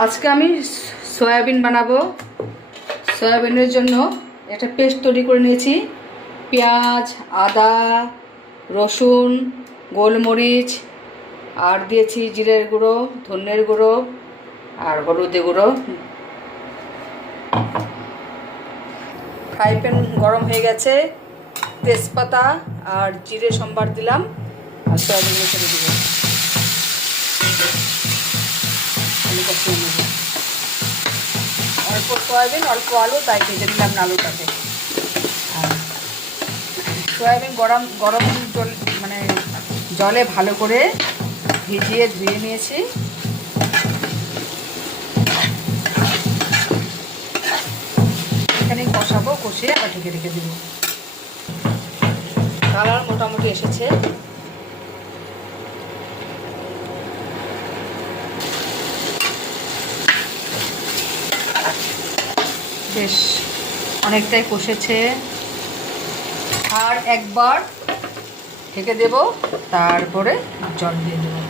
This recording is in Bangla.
আজকে আমি সয়াবিন বানাবো। সয়াবিনের জন্য একটা পেস্ট তৈরি করে নিয়েছি। পেঁয়াজ, আদা, রসুন, গোলমরিচ, আর দিয়েছি জিরের গুঁড়ো, ধনের গুঁড়ো আর হলুদের গুঁড়ো। ফ্রাই প্যান গরম হয়ে গেছে। তেজপাতা আর জিরে সম্বার দিলাম আর সয়াবিনগুলো ছেড়ে দিব। আলু কষিয়ে নেব। অল্প সয়াবিন অল্প আলু, তাই ভেজে দিলাম না আলুটাকে। আর সয়াবিন গরম গরম জল মানে জলে ভালো করে ভিজিয়ে ধুয়ে নিয়েছি। এখানে কষাবো, কষিয়ে আবার ঢেকে রেখে দেবো। কালার মোটামুটি এসেছে। বেশ অনেকটাই কষেছে। আর একবার ঢেকে দেব, তারপরে জল দিয়ে দেবো।